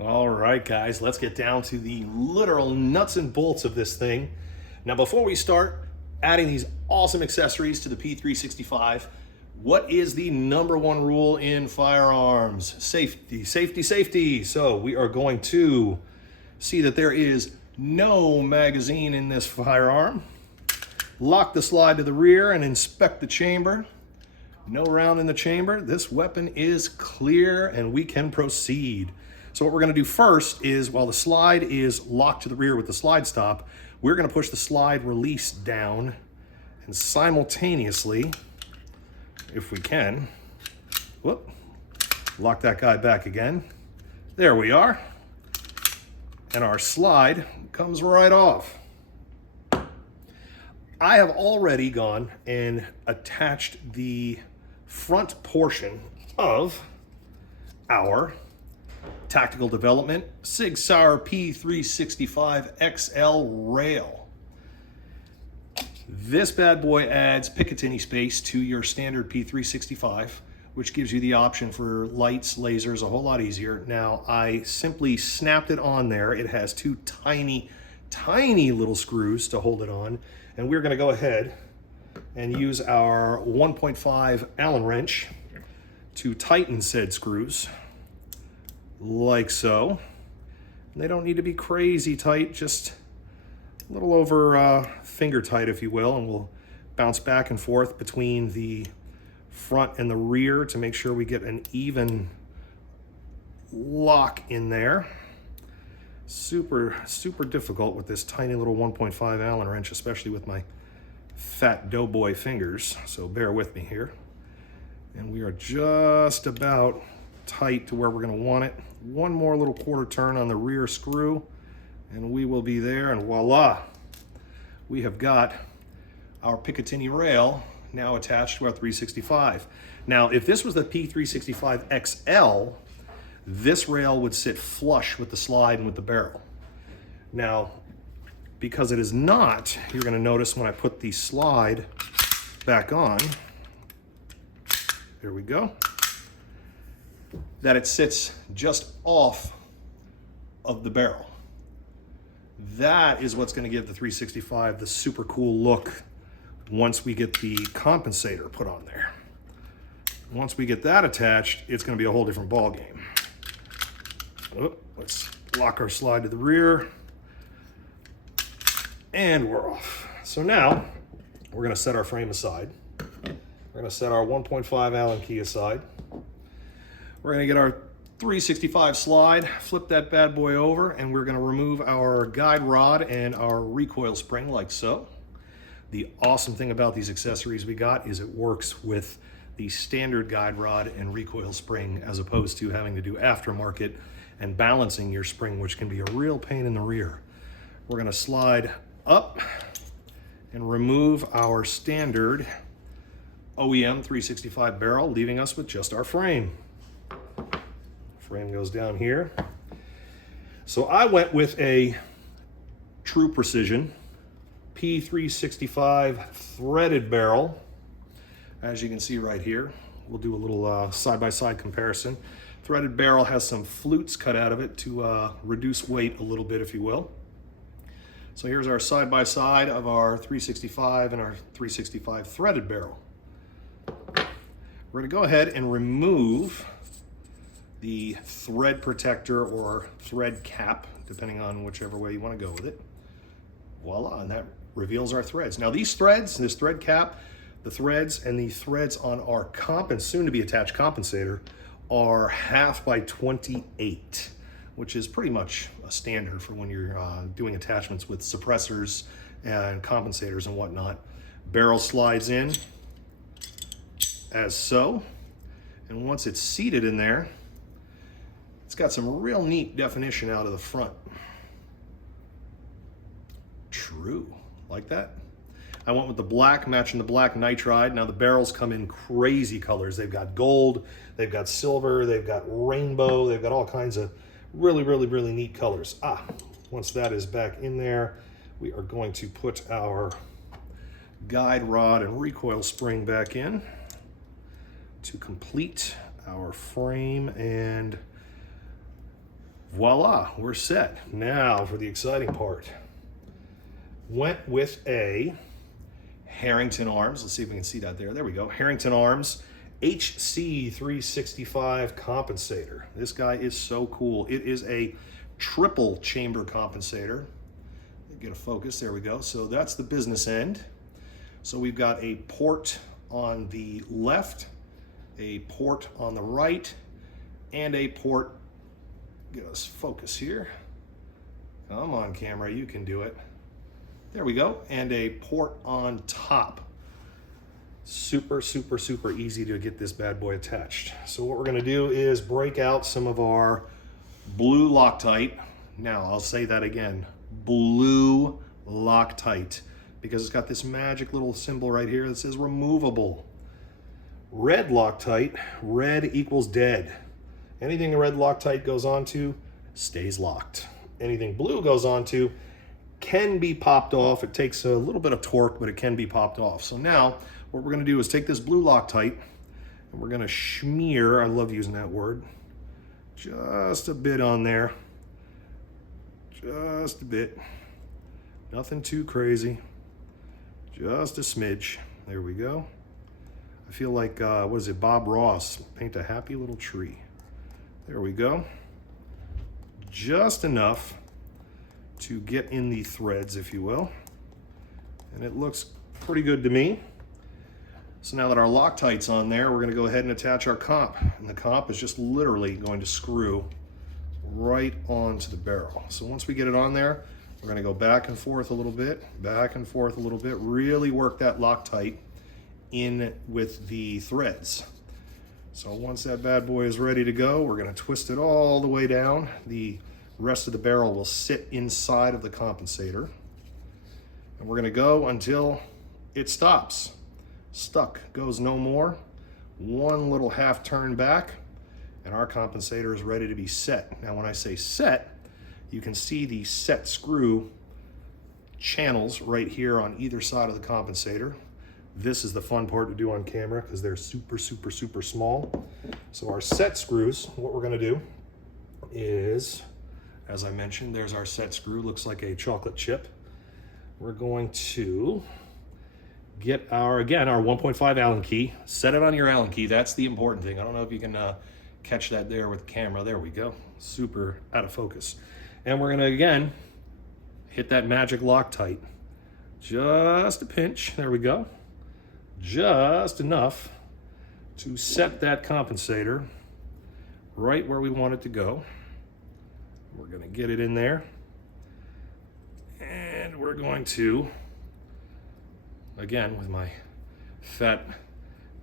All right, guys, let's get down to the literal nuts and bolts of this thing. Now, before we start adding these awesome accessories to the P365, what is the number one rule in firearms? Safety, safety, safety. So we are going to see that there is no magazine in this firearm. Lock the slide to the rear and inspect the chamber. No round in the chamber. This weapon is clear and we can proceed. So what we're going to do first is, while the slide is locked to the rear with the slide stop, we're going to push the slide release down and simultaneously, if we can, whoop, lock that guy back again. There we are. And our slide comes right off. I have already gone and attached the front portion of our Tactical Development Sig P365 XL rail. This bad boy adds Picatinny space to your standard P365, which gives you the option for lights, lasers, a whole lot easier. Now, I simply snapped it on there. It has two tiny, tiny little screws to hold it on. And we're gonna go ahead and use our 1.5 Allen wrench to tighten said screws, like so. And they don't need to be crazy tight, just a little over finger tight, if you will, and we'll bounce back and forth between the front and the rear to make sure we get an even lock in there. Super, super difficult with this tiny little 1.5 Allen wrench, especially with my fat doughboy fingers, so bear with me here. And we are just about tight to where we're going to want it. One more little quarter turn on the rear screw and we will be there, and voila, we have got our Picatinny rail now attached to our 365. Now, if this was the P365 XL, this rail would sit flush with the slide and with the barrel. Now, because it is not, you're going to notice when I put the slide back on, there we go, that it sits just off of the barrel. That is what's going to give the 365 the super cool look once we get the compensator put on there. Once we get that attached, it's going to be a whole different ball game. Oh, let's lock our slide to the rear. And we're off. So now we're going to set our frame aside. We're going to set our 1.5 Allen key aside. We're going to get our 365 slide, flip that bad boy over, and we're going to remove our guide rod and our recoil spring like so. The awesome thing about these accessories we got is it works with the standard guide rod and recoil spring, as opposed to having to do aftermarket and balancing your spring, which can be a real pain in the rear. We're going to slide up and remove our standard OEM 365 barrel, leaving us with just our frame. Frame goes down here. So I went with a True Precision P365 threaded barrel. As you can see right here, we'll do a little side-by-side comparison. Threaded barrel has some flutes cut out of it to reduce weight a little bit, if you will. So here's our side-by-side of our 365 and our 365 threaded barrel. We're gonna go ahead and remove the thread protector or thread cap, depending on whichever way you want to go with it. Voila, and that reveals our threads. Now these threads, this thread cap, the threads, and the threads on our soon to be attached compensator are 1/2 by 28, which is pretty much a standard for when you're doing attachments with suppressors and compensators and whatnot. Barrel slides in as so, and once it's seated in there, it's got some real neat definition out of the front. True, like that. I went with the black, matching the black nitride. Now the barrels come in crazy colors. They've got gold, they've got silver, they've got rainbow, they've got all kinds of really, really, really neat colors. Once that is back in there, we are going to put our guide rod and recoil spring back in to complete our frame, and Voila, we're set. Now for the exciting part. Went with a Harrington Arms. Let's see if we can see that there. There we go. Harrington Arms HC365 compensator. This guy is so cool. It is a triple chamber compensator. Get a focus, there we go. So that's the business end. So we've got a port on the left, a port on the right, and a port, get us focus here. Come on camera, you can do it. There we go, and a port on top. Super, super, super easy to get this bad boy attached. So what we're gonna do is break out some of our blue Loctite. Now, I'll say that again, blue Loctite, because it's got this magic little symbol right here that says removable. Red Loctite, red equals dead. Anything the red Loctite goes onto stays locked. Anything blue goes onto can be popped off. It takes a little bit of torque, but it can be popped off. So now what we're gonna do is take this blue Loctite and we're gonna smear, I love using that word, just a bit on there. Just a bit. Nothing too crazy. Just a smidge. There we go. I feel like, what is it, Bob Ross, paint a happy little tree. There we go. Just enough to get in the threads, if you will. And it looks pretty good to me. So now that our Loctite's on there, we're gonna go ahead and attach our comp. And the comp is just literally going to screw right onto the barrel. So once we get it on there, we're gonna go back and forth a little bit, back and forth a little bit, really work that Loctite in with the threads. So once that bad boy is ready to go, we're gonna twist it all the way down. The rest of the barrel will sit inside of the compensator. And we're gonna go until it stops. Stuck, goes no more. One little half turn back, and our compensator is ready to be set. Now when I say set, you can see the set screw channels right here on either side of the compensator. This is the fun part to do on camera because they're super, super, super small. So our set screws, what we're gonna do is, as I mentioned, there's our set screw, looks like a chocolate chip. We're going to get our, again, our 1.5 Allen key, set it on your Allen key. That's the important thing. I don't know if you can catch that there with the camera. There we go. Super out of focus. And we're gonna, again, hit that magic Loctite. Just a pinch, there we go. Just enough to set that compensator right where we want it to go. We're gonna get it in there. And we're going to, again, with my fat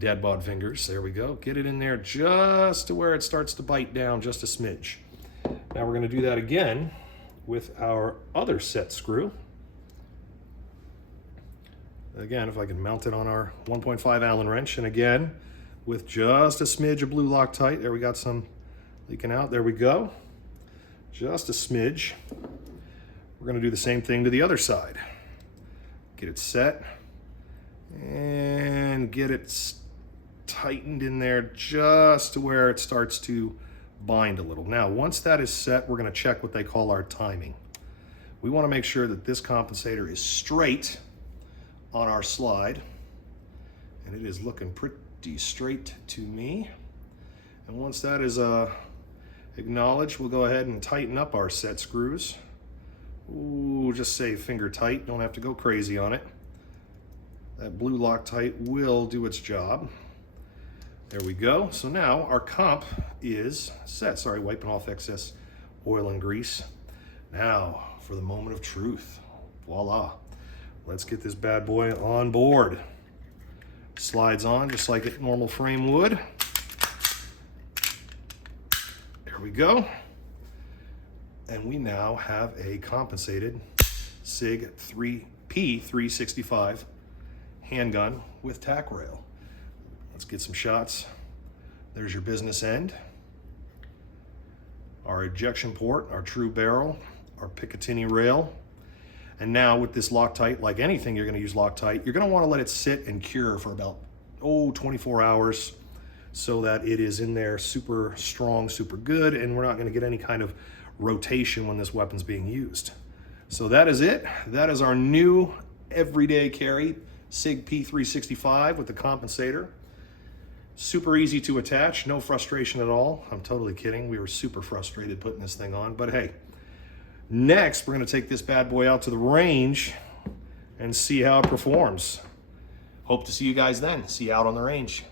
dad bod fingers, there we go, get it in there just to where it starts to bite down just a smidge. Now we're gonna do that again with our other set screw. Again, if I can mount it on our 1.5 Allen wrench, and again, with just a smidge of blue Loctite, there we got some leaking out, there we go. Just a smidge. We're gonna do the same thing to the other side. Get it set and get it tightened in there just to where it starts to bind a little. Now, once that is set, we're gonna check what they call our timing. We wanna make sure that this compensator is straight on our slide, and it is looking pretty straight to me. And once that is acknowledged, we'll go ahead and tighten up our set screws. Ooh, just say finger tight, don't have to go crazy on it. That blue Loctite will do its job. There we go. So now our comp is set. Sorry, wiping off excess oil and grease. Now for the moment of truth. Voila. Let's get this bad boy on board. Slides on just like a normal frame would. There we go. And we now have a compensated Sig P365 handgun with tack rail. Let's get some shots. There's your business end. Our ejection port, our true barrel, our Picatinny rail. And now with this Loctite, like anything you're gonna use Loctite, you're gonna wanna let it sit and cure for about, 24 hours so that it is in there super strong, super good, and we're not gonna get any kind of rotation when this weapon's being used. So that is it. That is our new everyday carry, Sig P365 with the compensator. Super easy to attach, no frustration at all. I'm totally kidding. We were super frustrated putting this thing on, but hey. Next, we're gonna take this bad boy out to the range and see how it performs. Hope to see you guys then. See you out on the range.